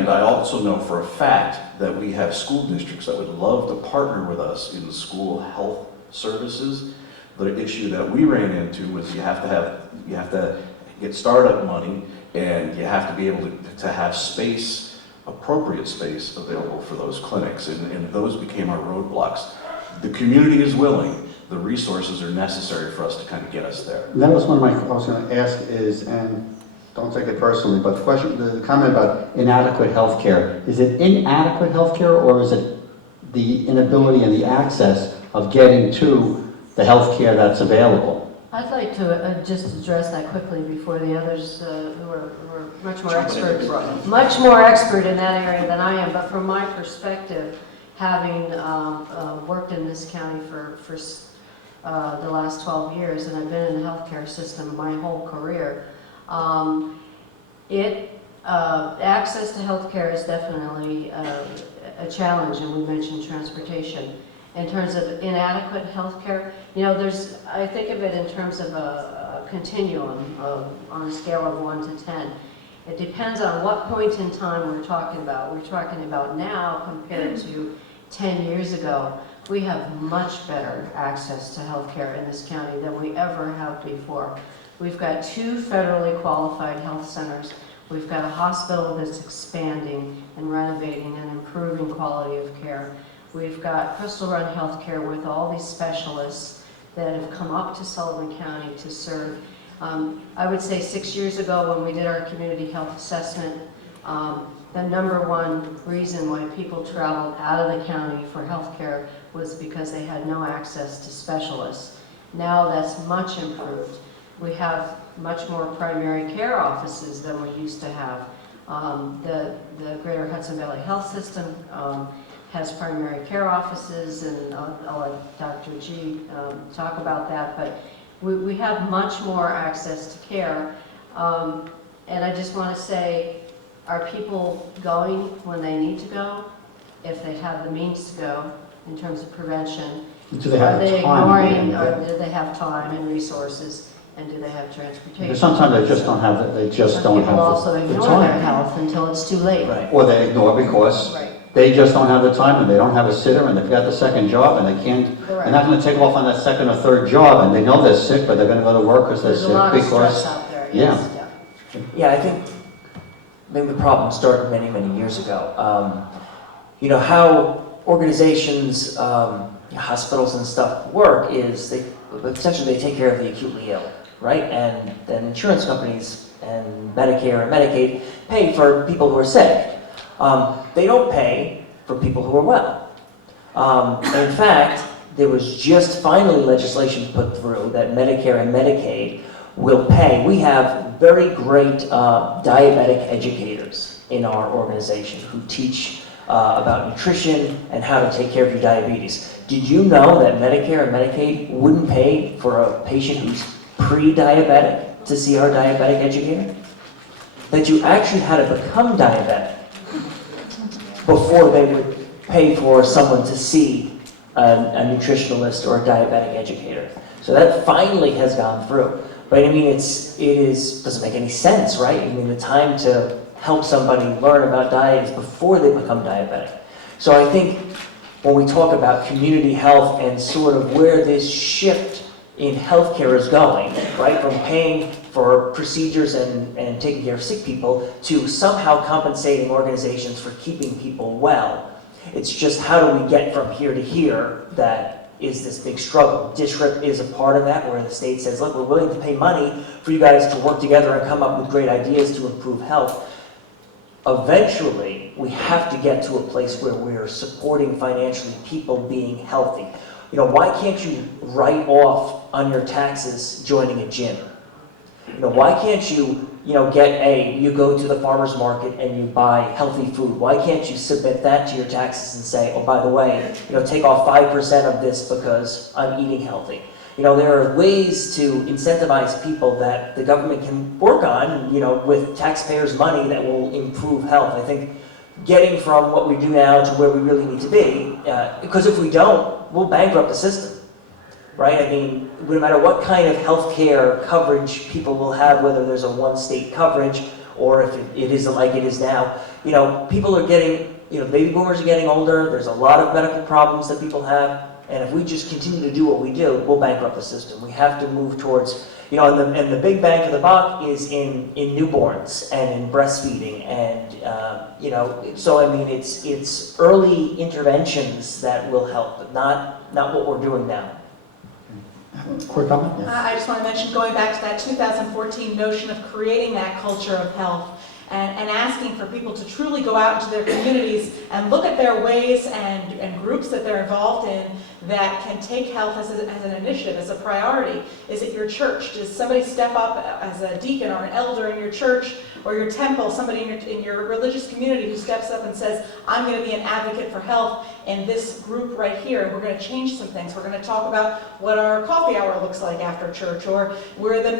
And I also know for a fact that we have school districts that would love to partner with us in school health services. The issue that we ran into was you have to get startup money, and you have to be able to have space, appropriate space available for those clinics, and those became our roadblocks. The community is willing, the resources are necessary for us to kind of get us there. And that was one of I was going to ask is, and don't take it personally, but the comment about inadequate health care, is it inadequate health care, or is it the inability and the access of getting to the health care that's available? I'd like to just address that quickly before the others who are much more expert in that area than I am. But from my perspective, having worked in this county for the last 12 years, and I've been in the healthcare system my whole career, access to healthcare is definitely a challenge, and we mentioned transportation. In terms of inadequate health care, I think of it in terms of a continuum on a scale of 1 to 10. It depends on what point in time we're talking about. We're talking about now compared to 10 years ago. We have much better access to health care in this county than we ever have before. We've got 2 federally qualified health centers. We've got a hospital that's expanding and renovating and improving quality of care. We've got Crystal Run Healthcare with all these specialists that have come up to Sullivan County to serve. I would say 6 years ago when we did our community health assessment, the #1 reason why people traveled out of the county for healthcare was because they had no access to specialists. Now that's much improved. We have much more primary care offices than we used to have. The Greater Hudson Valley Health System has primary care offices, and I'll let Dr. G talk about that, but we have much more access to care. And I just want to say, are people going when they need to go, if they have the means to go, in terms of prevention? Do they have Are they time? ignoring, or do they have time and resources, and do they have transportation? Because sometimes they just don't have it. Some people also the ignore time. their health until it's too late. Right. Or they ignore because Right. they just don't have the time, and they don't have a sitter, and they've got the second job, and they're not going to take off on that second or third job, and they know they're sick, but they're going to go to work because they're There's sick. a lot of because stress out there, yes. Yeah, I think maybe the problem started many, many years ago. How organizations, hospitals and stuff work is essentially they take care of the acutely ill, right? And then insurance companies and Medicare and Medicaid pay for people who are sick. They don't pay for people who are well. In fact, there was just finally legislation put through that Medicare and Medicaid will pay. We have very great diabetic educators in our organization who teach about nutrition and how to take care of your diabetes. Did you know that Medicare and Medicaid wouldn't pay for a patient who's pre-diabetic to see our diabetic educator? That you actually had to become diabetic before they would pay for someone to see a nutritionalist or a diabetic educator. So that finally has gone through. But I mean, it doesn't make any sense, right? I mean, the time to help somebody learn about diet is before they become diabetic. So I think when we talk about community health and sort of where this shift in healthcare is going, right, from paying for procedures and taking care of sick people to somehow compensating organizations for keeping people well, it's just how do we get from here to here that is this big struggle. DSRIP is a part of that, where the state says, look, we're willing to pay money for you guys to work together and come up with great ideas to improve health. Eventually, we have to get to a place where we're supporting financially people being healthy. Why can't you write off on your taxes joining a gym? Why can't you, you go to the farmer's market and you buy healthy food? Why can't you submit that to your taxes and say, oh, by the way, take off 5% of this because I'm eating healthy? There are ways to incentivize people that the government can work on, with taxpayers' money that will improve health. I think getting from what we do now to where we really need to be, because if we don't, we'll bankrupt the system, right? I mean, no matter what kind of health care coverage people will have, whether there's a one-state coverage or if it is like it is now, people are getting, baby boomers are getting older, there's a lot of medical problems that people have, and if we just continue to do what we do, we'll bankrupt the system. We have to move towards, and the big bang for the buck is in newborns and in breastfeeding, and, so I mean, it's early interventions that will help, but not what we're doing now. Quick comment? Yes. I just want to mention, going back to that 2014 notion of creating that culture of health and asking for people to truly go out into their communities and look at their ways and groups that they're involved in that can take health as an initiative, as a priority. Is it your church? Does somebody step up as a deacon or an elder in your church or your temple, somebody in your religious community who steps up and says, I'm going to be an advocate for health in this group right here, and we're going to change some things. We're going to talk about what our coffee hour looks like after church, or we're the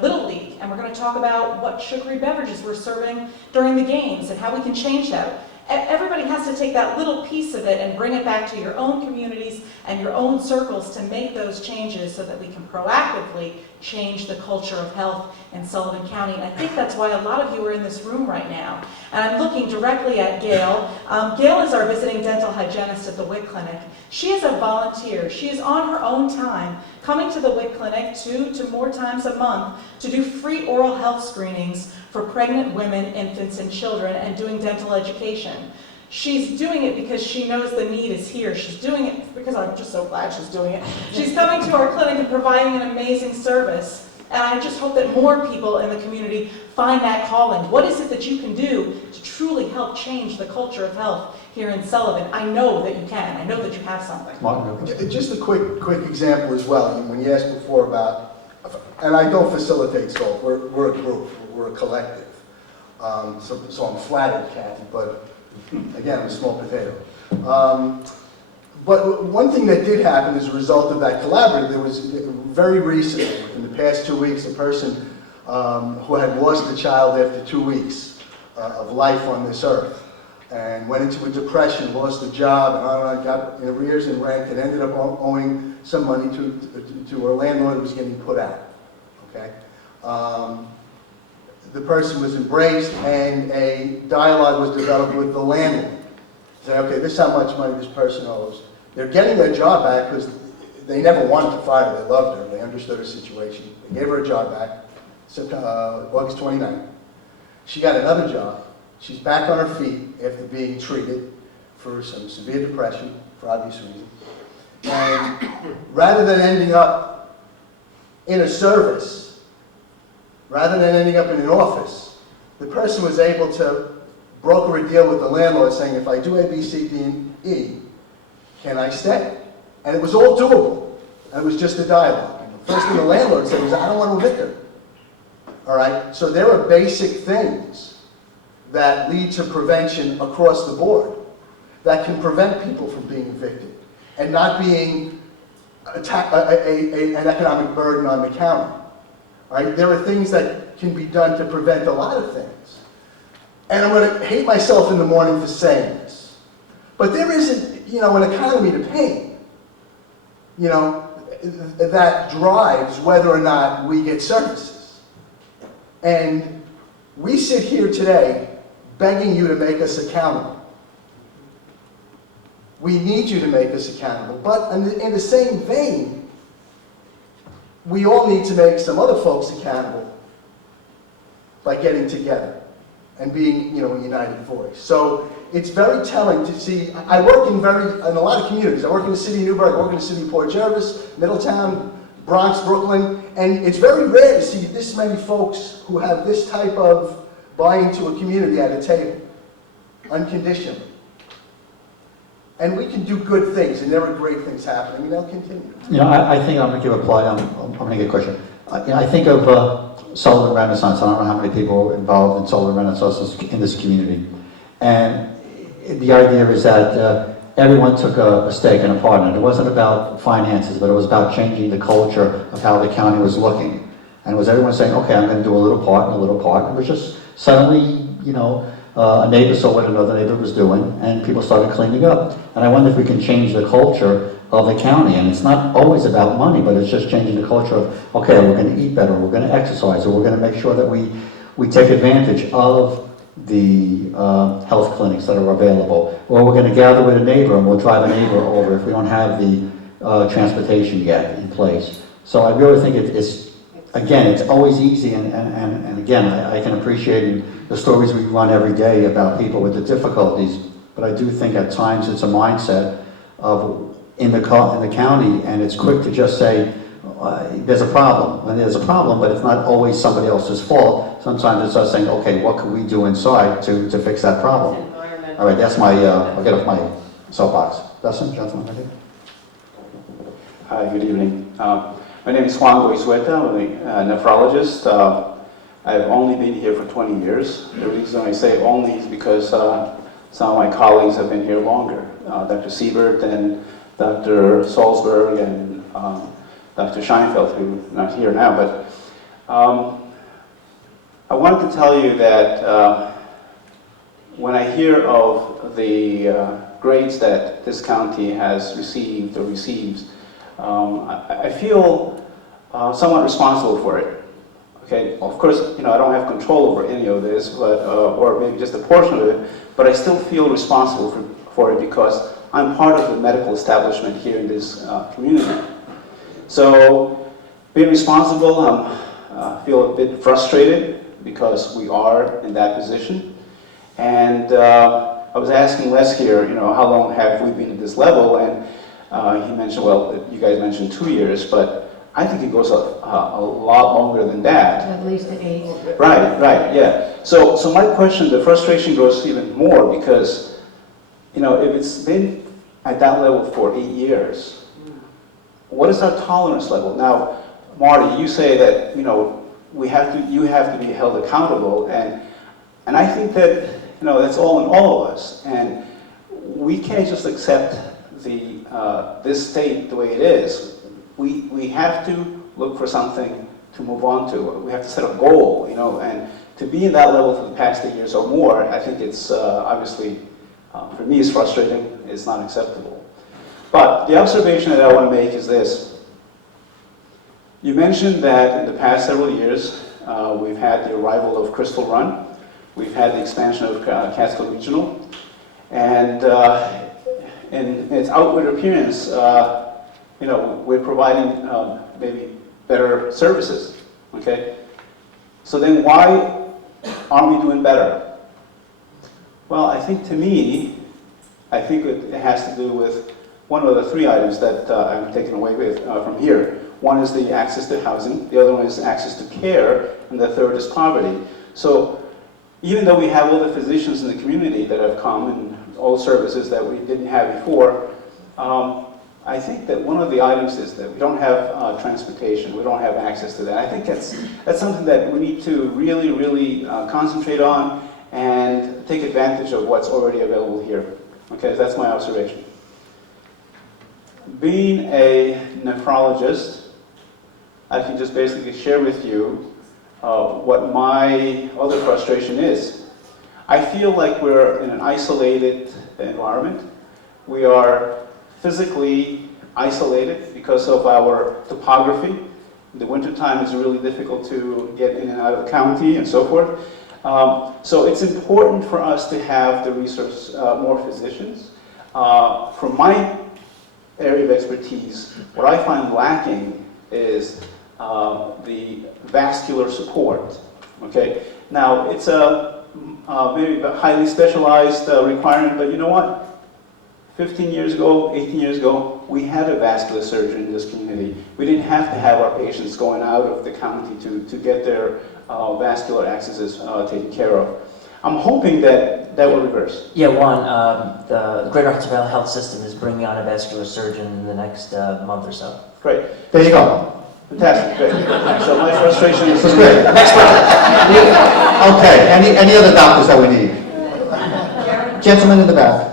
Little League, and we're going to talk about what sugary beverages we're serving during the games and how we can change that. Everybody has to take that little piece of it and bring it back to your own communities and your own circles to make those changes so that we can proactively change the culture of health in Sullivan County. And I think that's why a lot of you are in this room right now. And I'm looking directly at Gail. Gail is our visiting dental hygienist at the WIC Clinic. She is a volunteer. She is on her own time coming to the WIC Clinic 2 to more times a month to do free oral health screenings for pregnant women, infants, and children, and doing dental education. She's doing it because she knows the need is here. She's doing it because I'm just so glad she's doing it. She's coming to our clinic and providing an amazing service. And I just hope that more people in the community find that calling. What is it that you can do to truly help change the culture of health here in Sullivan? I know that you can. I know that you have something. Martin, Just a quick example as well. When you asked before about, and I don't facilitate SALT, we're a group, we're a collective. So I'm flattered, Kathy, but again, I'm a small potato. But one thing that did happen as a result of that collaborative, there was very recently, in the past 2 weeks, a person who had lost a child after 2 weeks of life on this earth, and went into a depression, lost a job, and on, got in arrears in rent, and ended up owing some money to her landlord who was getting put out. Okay. The person was embraced, and a dialogue was developed with the landlord. Say, okay, this is how much money this person owes. They're getting their job back because they never wanted to fire her. They loved her. They understood her situation. They gave her a job back, August 29th. She got another job. She's back on her feet after being treated for some severe depression, for obvious reasons. And rather than ending up in a service, rather than ending up in an office, the person was able to broker a deal with the landlord saying, if I do A, B, C, D, and E, can I stay? And it was all doable. And it was just a dialogue. And the first thing the landlord said was, I don't want to evict her. All right? So there are basic things that lead to prevention across the board that can prevent people from being evicted and not being an economic burden on the county. All right? There are things that can be done to prevent a lot of things. And I'm going to hate myself in the morning for saying this. But there isn't, an economy to pay, that drives whether or not we get services. And we sit here today begging you to make us accountable. We need you to make us accountable. But in the same vein, we all need to make some other folks accountable by getting together and being, a united voice. So it's very telling to see. I work in a lot of communities. I work in the city of Newburgh, I work in the city of Port Jervis, Middletown, Bronx, Brooklyn, and it's very rare to see this many folks who have this type of buy-in to a community at a table, unconditionally. And we can do good things, and there are great things happening, and they'll continue. I think I'm going to give a plug. I'm going to get a question. I think of Sullivan Renaissance. I don't know how many people are involved in Sullivan Renaissance in this community. And the idea is that everyone took a stake and a part in it. It wasn't about finances, but it was about changing the culture of how the county was looking. And it was everyone saying, okay, I'm going to do a little part and a little part. And it was just suddenly, a neighbor saw what another neighbor was doing, and people started cleaning up. And I wonder if we can change the culture of the county. And it's not always about money, but it's just changing the culture of, okay, we're going to eat better, we're going to exercise, or we're going to make sure that we take advantage of the health clinics that are available. Or we're going to gather with a neighbor and we'll drive a neighbor over if we don't have the transportation yet in place. So I really think it's again, it's always easy, and again, I can appreciate the stories we run every day about people with the difficulties, but I do think at times it's a mindset of in the county, and it's quick to just say, there's a problem. And there's a problem, but it's not always somebody else's fault. Sometimes it's us saying, okay, what can we do inside to fix that problem? All right, that's my, I'll get off my soapbox. Dustin, gentlemen, right here. Hi, good evening. My name is Juan Goizueta. I'm a nephrologist. I've only been here for 20 years. The reason I say only is because some of my colleagues have been here longer. Dr. Siebert and Dr. Salzberg and Dr. Scheinfeld, who's not here now. But I wanted to tell you that when I hear of the grades that this county has received or receives, I feel somewhat responsible for it. Okay, of course, I don't have control over any of this, but or maybe just a portion of it, but I still feel responsible for it because I'm part of the medical establishment here in this community. So, being responsible, I feel a bit frustrated because we are in that position. And I was asking Les here, how long have we been at this level? And he mentioned, well, you guys mentioned 2 years, but I think it goes a lot longer than that. At least 8. Right, yeah. So my question, the frustration grows even more because, if it's been at that level for 8 years, what is our tolerance level? Now, Marty, you say that, you have to be held accountable, and I think that, that's all in all of us, and we can't just accept this state the way it is. We have to look for something to move on to. We have to set a goal, and to be in that level for the past 8 years or more, I think it's obviously, for me, it's frustrating. It's not acceptable. But the observation that I want to make is this. You mentioned that in the past several years, we've had the arrival of Crystal Run. We've had the expansion of Catskill Regional. And in its outward appearance, we're providing maybe better services, okay? So then why aren't we doing better? Well, I think to me, it has to do with one of the 3 items that I'm taking away with from here. One is the access to housing, the other one is access to care, and the third is poverty. So even though we have all the physicians in the community that have come and all services that we didn't have before, I think that one of the items is that we don't have transportation, we don't have access to that. I think that's something that we need to really, really concentrate on and take advantage of what's already available here. Okay, that's my observation. Being a nephrologist, I can just basically share with you what my other frustration is. I feel like we're in an isolated environment. We are physically isolated because of our topography. In the wintertime, it's really difficult to get in and out of the county and so forth. So it's important for us to have the resource, more physicians. From my area of expertise, what I find lacking is the vascular support. Okay, now it's maybe a highly specialized requirement, but you know what? 15 years ago, 18 years ago, we had a vascular surgeon in this community. We didn't have to have our patients going out of the county to get their vascular accesses taken care of. I'm hoping that will reverse. Yeah, Juan, the Greater Hudson Valley Health System is bringing on a vascular surgeon in the next month or so. Great. There you go. Fantastic, great. So my frustration is... That's great. Next question. Okay, any other doctors that we need? Gentleman in the back.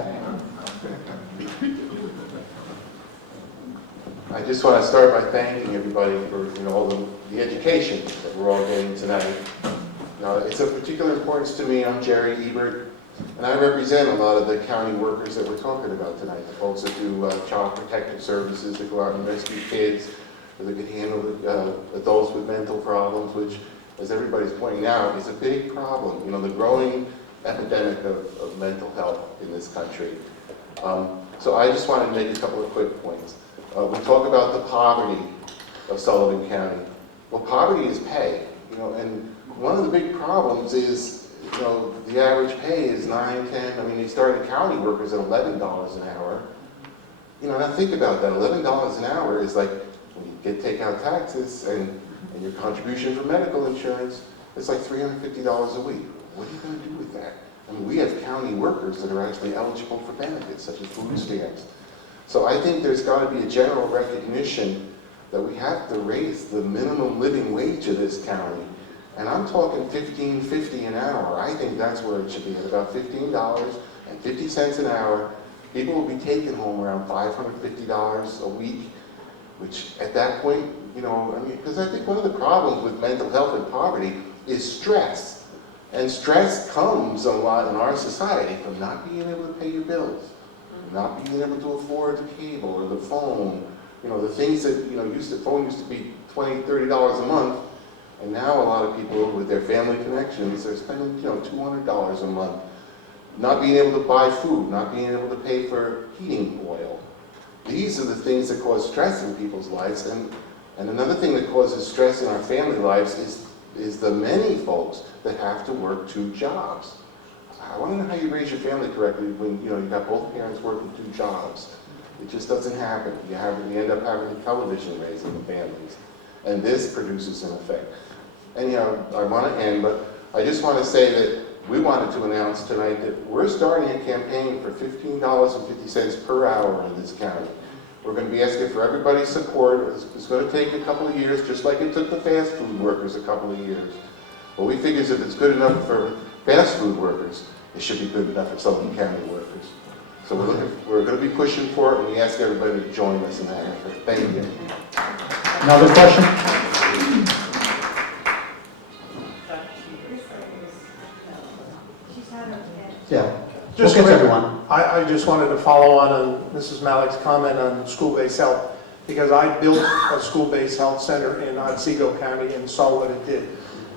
I just want to start by thanking everybody for all the education that we're all getting tonight. Now, it's of particular importance to me. I'm Jerry Ebert, and I represent a lot of the county workers that we're talking about tonight, the folks that do child protective services, that go out and rescue kids, or that can handle adults with mental problems, which, as everybody's pointing out, is a big problem. The growing epidemic of mental health in this country. So I just wanted to make a couple of quick points. We talk about the poverty of Sullivan County. Well, poverty is pay, and one of the big problems is, the average pay is 9, 10, I mean, they started county workers at $11 an hour. Now think about that, $11 an hour is like, when you take out taxes and your contribution for medical insurance, it's like $350 a week. What are you going to do with that? I mean, we have county workers that are actually eligible for benefits, such as food stamps. So I think there's got to be a general recognition that we have to raise the minimum living wage of this county. And I'm talking $15.50 an hour. I think that's where it should be, at about $15.50 an hour. People will be taking home around $550 a week, which at that point, because I think one of the problems with mental health and poverty is stress. And stress comes a lot in our society from not being able to pay your bills, not being able to afford the cable or the phone. The things that, phone used to be $20, $30 a month, and now a lot of people with their family connections are spending, $200 a month. Not being able to buy food, not being able to pay for heating oil. These are the things that cause stress in people's lives, and another thing that causes stress in our family lives is the many folks that have to work 2 jobs. I want to know how you raise your family correctly when you got both parents working 2 jobs. It just doesn't happen. You end up having television raising the families, and this produces an effect. And I want to end, but I just want to say that we wanted to announce tonight that we're starting a campaign for $15.50 per hour in this county. We're going to be asking for everybody's support. It's going to take a couple of years, just like it took the fast food workers a couple of years. But we figure if it's good enough for fast food workers, it should be good enough for Sullivan County workers. So we're going to be pushing for it, and we ask everybody to join us in that effort. Thank you. Another question? Yeah. Just We'll get to quick, everyone. I just wanted to follow on Mrs. Malik's comment on school-based health, because I built a school-based health center in Otsego County and saw what it did.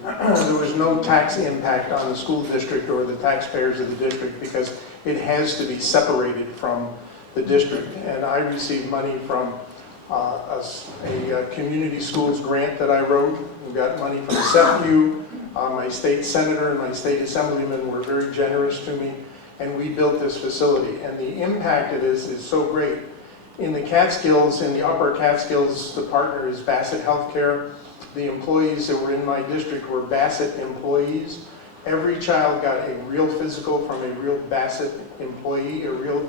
There was no tax impact on the school district or the taxpayers of the district, because it has to be separated from the district. And I received money from a community schools grant that I wrote. We got money from SEPU. My state senator and my state assemblyman were very generous to me, and we built this facility. And the impact of this is so great. In the Catskills, in the upper Catskills, the partner is Bassett Healthcare. The employees that were in my district were Bassett employees. Every child got a real physical from a real Bassett employee, a real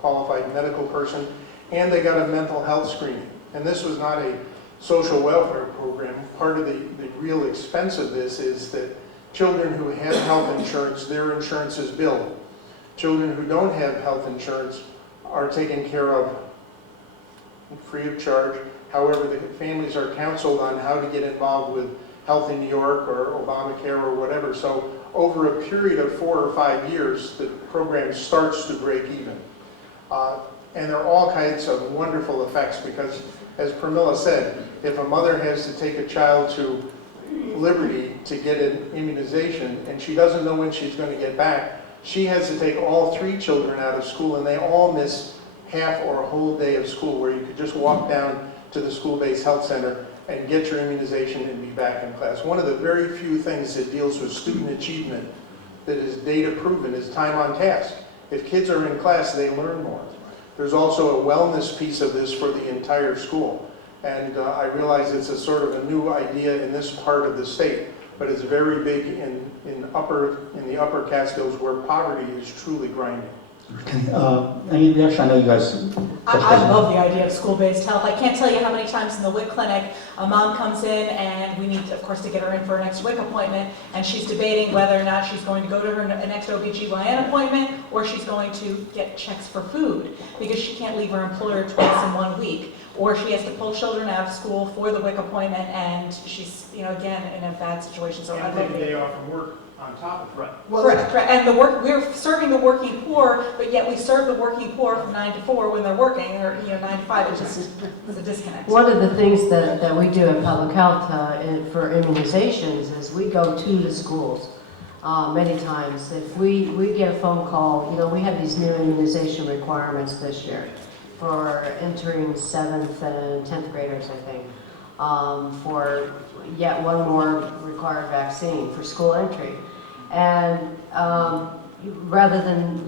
qualified medical person, and they got a mental health screening. And this was not a social welfare program. Part of the real expense of this is that children who have health insurance, their insurance is billed. Children who don't have health insurance are taken care of free of charge. However, the families are counseled on how to get involved with Health in New York or Obamacare or whatever. So over a period of 4 or 5 years, the program starts to break even. And there are all kinds of wonderful effects, because, as Pramila said, if a mother has to take a child to Liberty to get an immunization and she doesn't know when she's going to get back, she has to take all 3 children out of school, and they all miss half or a whole day of school, where you could just walk down to the school-based health center and get your immunization and be back in class. One of the very few things that deals with student achievement that is data proven is time on task. If kids are in class, they learn more. There's also a wellness piece of this for the entire school. And I realize it's a sort of a new idea in this part of the state, but it's very big in the upper Catskills, where poverty is truly grinding. Any reaction? I know you guys. I love the idea of school-based health. I can't tell you how many times in the WIC clinic a mom comes in, and we need, of course, to get her in for her next WIC appointment, and she's debating whether or not she's going to go to her next OBGYN appointment, or she's going to get checks for food, because she can't leave her employer twice in 1 week, or she has to pull children out of school for the WIC appointment, and she's, again, in a bad situation. So And take a day off from work on top of it. Well, correct. And we're serving the working poor, but yet we serve the working poor from 9 to 4 when they're working, or 9 to 5. It just is a disconnect. One of the things that we do in public health for immunizations is we go to the schools. many times. If we get a phone call, we have these new immunization requirements this year for entering 7th and 10th graders, I think, for yet one more required vaccine for school entry. And rather than,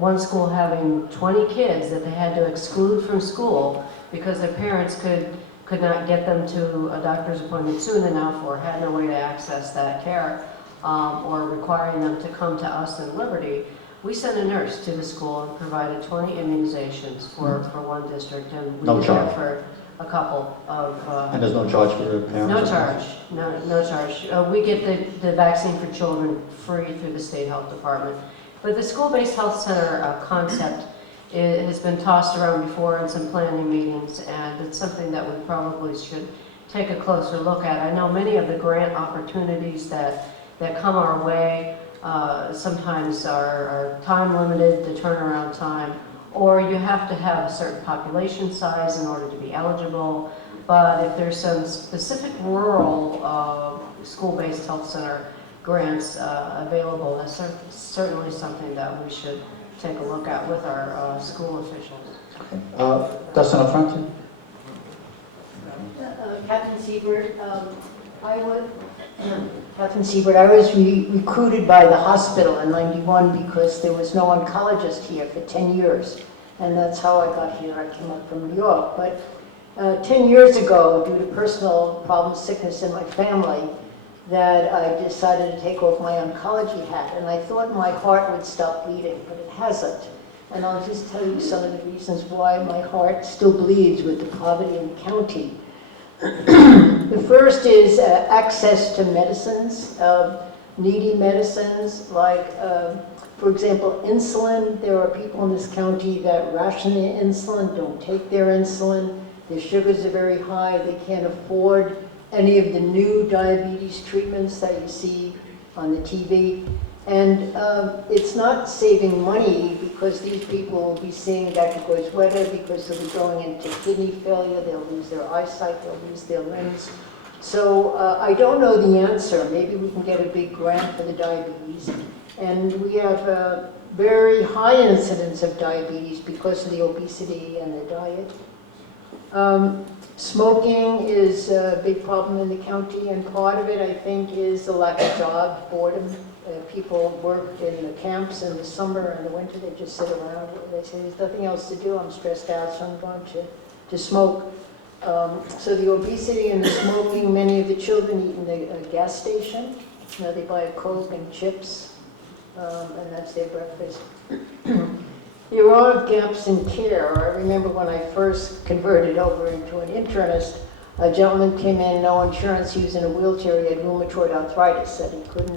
one school having 20 kids that they had to exclude from school because their parents could not get them to a doctor's appointment soon enough or had no way to access that care, or requiring them to come to us in Liberty, we sent a nurse to the school and provided 20 immunizations for one district, and we No did charge. that for a couple of. And there's no charge for the parents? No charge, no charge. We get the vaccine for children free through the state health department. But the school-based health center concept has been tossed around before in some planning meetings, and it's something that we probably should take a closer look at. I know many of the grant opportunities that come our way sometimes are time limited, the turnaround time, or you have to have a certain population size in order to be eligible. But if there's some specific rural school-based health center grants available, that's certainly something that we should take a look at with our school officials. Dustin up front, too? Captain Siebert, Captain Siebert, I was recruited by the hospital in '91 because there was no oncologist here for 10 years. And that's how I got here. I came up from New York. But 10 years ago, due to personal problems, sickness in my family, that I decided to take off my oncology hat. And I thought my heart would stop bleeding, but it hasn't. And I'll just tell you some of the reasons why my heart still bleeds with the poverty in the county. The first is access to medicines, needy medicines, like, for example, insulin. There are people in this county that ration their insulin, don't take their insulin. Their sugars are very high. They can't afford any of the new diabetes treatments that you see on the TV. And it's not saving money because these people will be seeing Dr. Goizueta because they'll be going into kidney failure, they'll lose their eyesight, they'll lose their limbs. So I don't know the answer. Maybe we can get a big grant for the diabetes. And we have a very high incidence of diabetes because of the obesity and the diet. Smoking is a big problem in the county, and part of it, I think, is the lack of jobs, boredom. People work in the camps in the summer and the winter, they just sit around. They say, there's nothing else to do, I'm stressed out, so I'm going to smoke. So the obesity and the smoking, many of the children eat in the gas station. They buy a Coke and chips, and that's their breakfast. There are a lot of gaps in care. I remember when I first converted over into an internist, a gentleman came in, no insurance, he was in a wheelchair, he had rheumatoid arthritis, said he couldn't